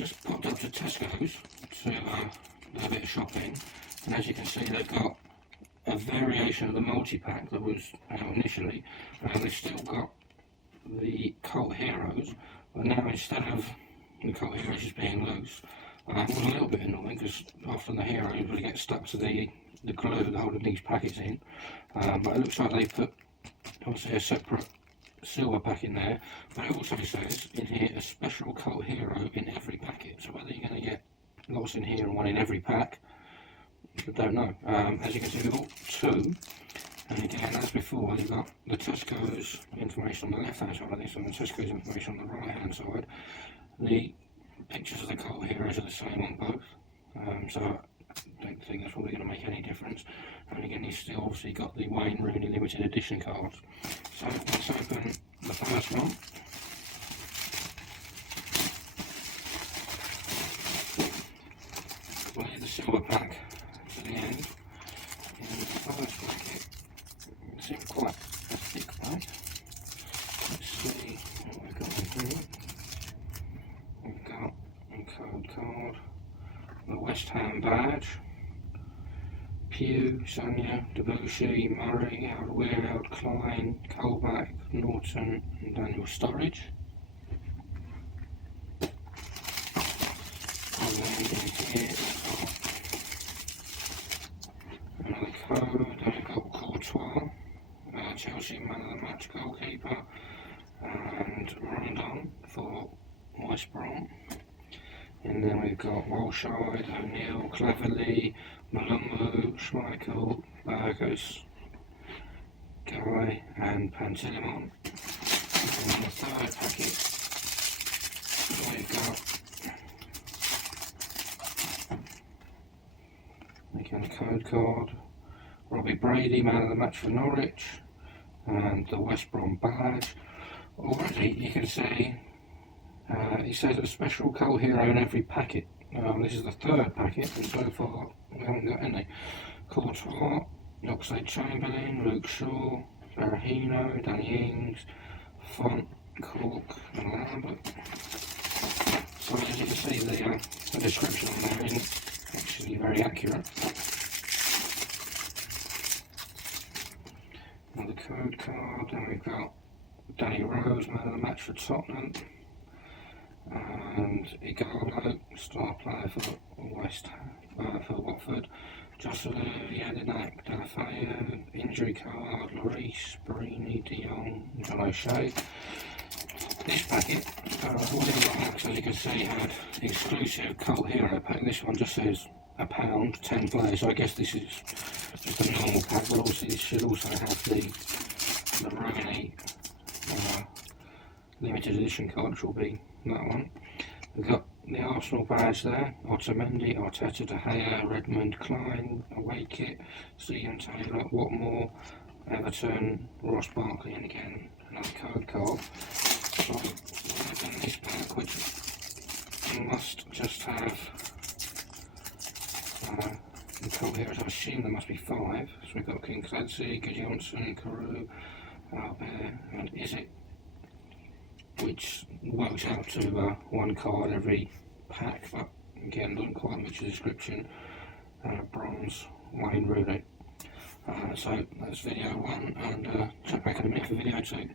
just popped up to Tesco's to do a bit of shopping, and as you can see they've got a variation of the multi-pack that was out initially. They've still got the Cult Heroes, but now instead of the Cult Heroes just being loose, it was a little bit annoying because often the heroes would get stuck to the glue holding these packets in, but it looks like they put obviously a separate silver pack in there, but it also says in here a special Cult Hero in every packet. So whether you're going to get lots in here and one in every pack, I don't know. As you can see, we've got two, and again, as before, you've got the Tesco's information on the left hand side of this and the Tesco's information on the right hand side. The pictures of the Cult Heroes are the same on both, so I don't think that's probably going to make any difference. And again, you've still obviously got the Wayne Rooney limited edition cards. So let's open the first one. We'll leave the silver pack to the end. In the first packet, it seems quite a thick pack. Let's see what we've got in here. We've got a code card, the West Ham badge, Pugh, Sonia, Debussy, Murray, Alderweireld, Klein, Colback, Norton and Daniel Sturridge. And then in here another code, then we've got Courtois, Chelsea man of the match goalkeeper, and Rondon for West Brom. And then we've got Walshide, O'Neill, Cleverley, Malumbu, Schmeichel, Burgos, Guy and Pantilimon. And in the third packet we've got again a code card, Robbie Brady, man of the match for Norwich, and the West Brom badge. Already you can see he says a special Cult Hero in every packet. This is the third packet, and so far we haven't got any. Courtois, Oxlade-Chamberlain, Luke Shaw, Berahino, Danny Ings, Font, Cork and Lambert. So as you can see, the description on there isn't actually very accurate. Another code card, then we've got Danny Rose, man of the match for Tottenham, and Igalo, star player for for Watford, Joselu, Jedinak, Delafeu, injury card, Lloris, Barini, De Jong, John O'Shea. This packet, all the other packs, as you can see, had exclusive Cult Hero pack. This one just says £1, 10 players, so I guess this is just a normal pack, but also this should also have the Rooney limited edition card, which will be that one. We've got the Arsenal badge there, Otamendi, Arteta, De Gea, Redmond, Klein, away kit, Stephen Taylor, Watmore, Everton, Ross Barkley, and again another code card. So in this pack, which must just have the Cult Heroes, I assume there must be 5. So we've got King Clancy, Gideonson, Carew, Albert, and Is It, which works out to one card every pack, but again doesn't quite match the description. Bronze, Wayne Rooney. So that's video 1, and check back in a minute for video 2.